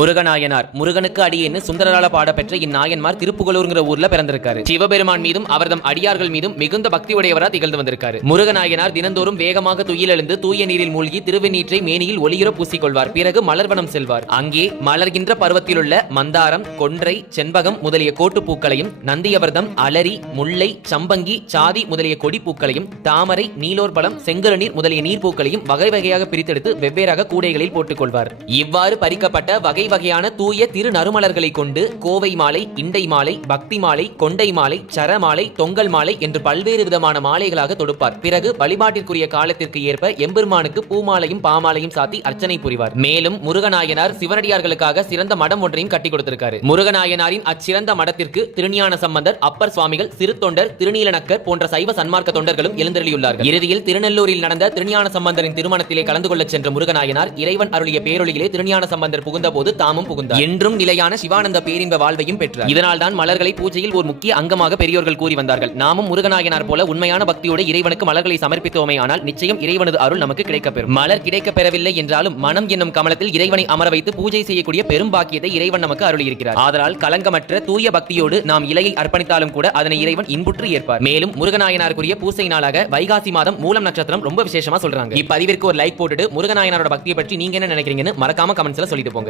முருகநாயனார் முருகனுக்கு அடியேன்னு சுந்தரரால பாடப்பெற்ற இந்நாயன்மார் திருப்புகலூர்ங்கிற ஊர்ல பிறந்திருக்காரு. சிவபெருமான் மீதும் அவர்தம் அடியார்கள் மீதும் மிகுந்த பக்தி உடையவரா திகழ்ந்து வந்திருக்காரு. முருகநாயனார் தினந்தோறும் வேகமாக துயிலெழுந்து தூய நீரில் மூழ்கி திருவெண்ணீற்றை மேனியில் ஒளியுற பூசிக்கொள்வார். பிறகு மலர்வனம் செல்வார். அங்கே மலர்கின்ற பருவத்திலுள்ள மந்தாரம், கொன்றை, செண்பகம் முதலிய கோட்டு பூக்களையும், நந்தியவர்தம், அலரி, முல்லை, சம்பங்கி, சாதி முதலிய கொடி பூக்களையும், தாமரை, நீலோர்பலம், செங்கருநீர் முதலிய நீர்ப்பூக்களையும் வகை வகையாக பிரித்தெடுத்து வெவ்வேறாக கூடைகளில் போட்டுக் கொள்வார். இவ்வாறு பறிக்கப்பட்ட வகை வகையான தூய திரு நறுமலர்களை கொண்டு கோவை மாலை, இண்டை மாலை, பக்தி மாலை, கொண்டை மாலை, சரமாலை, தொங்கல் மாலை என்று பல்வேறு விதமான மாலைகளாக தொடுப்பார். பிறகு வழிபாட்டிற்குரிய காலத்திற்கு ஏற்ப எம்பெருமானுக்கு பூமாலையும் பாமாலையும் சாத்தி அர்ச்சனை புரிவார். மேலும் முருகநாயனார் சிவனடியார்களுக்காக சிறந்த மடம் ஒன்றையும் கட்டி கொடுத்திருக்காரு. முருகநாயனாரின் அச்சிறந்த மடத்திற்கு திருஞான சம்பந்தர், அப்பர் சுவாமிகள், சிறு தொண்டர், திருநீலநக்கர் போன்ற சைவ சன்மார்க்க தொண்டர்களும் எழுந்தருளியுள்ளார்கள். இறுதியில் திருநெல்லூரில் நடந்த திருஞான சம்பந்தரின் திருமணத்திலே கலந்து கொள்ள சென்ற முருகநாயனார் இறைவன் அருளிய பேரொழியிலே திருஞான சம்பந்தர் புகுந்த போது தாமும் புகுந்தார். என்றும் நிலையான சிவானந்த பேரின்ப வாழ்வையும் பெற்றார். இதனால் தான் மலர்களை பூஜையில் ஒரு முக்கிய அங்கமாக பெரியோர்கள் கூறி வந்தார்கள். நாமும் முருகநாயனார் போல உண்மையான பக்தியோடு இறைவனுக்கு மலர்களை சமர்ப்பித்தோமே ஆனால் நிச்சயம் இறைவனது அருள் நமக்கு கிடைக்கப்பெறும். மலர் கிடைக்கப் பெறவில்லை என்றாலும் மனம் என்னும் கமலத்தில் இறைவனை அமர வைத்து பூஜை செய்யக்கூடிய பெரும் பாக்கியத்தை இறைவன் நமக்கு அருளியிருக்கிறார். ஆதலால் கலங்கமற்ற தூய பக்தியோடு நாம் இலையை அர்ப்பணித்தாலும் கூட அதனை இறைவன் இன்புற்று ஏற்பார். மேலும் முருகநாயனாருக்குரிய பூசை நாளாக வைகாசி மாதம் மூலம் நட்சத்திரம் ரொம்ப விசேஷமா சொல்றாங்க. இப்பதிவிற்கு ஒரு லைக் போட்டுட்டு முருகநாயனாரோட பக்தியை பற்றி நீங்க என்ன நினைக்கிறீங்கன்னு மறக்காம கமெண்ட்ஸ்ல சொல்லிட்டு போங்க.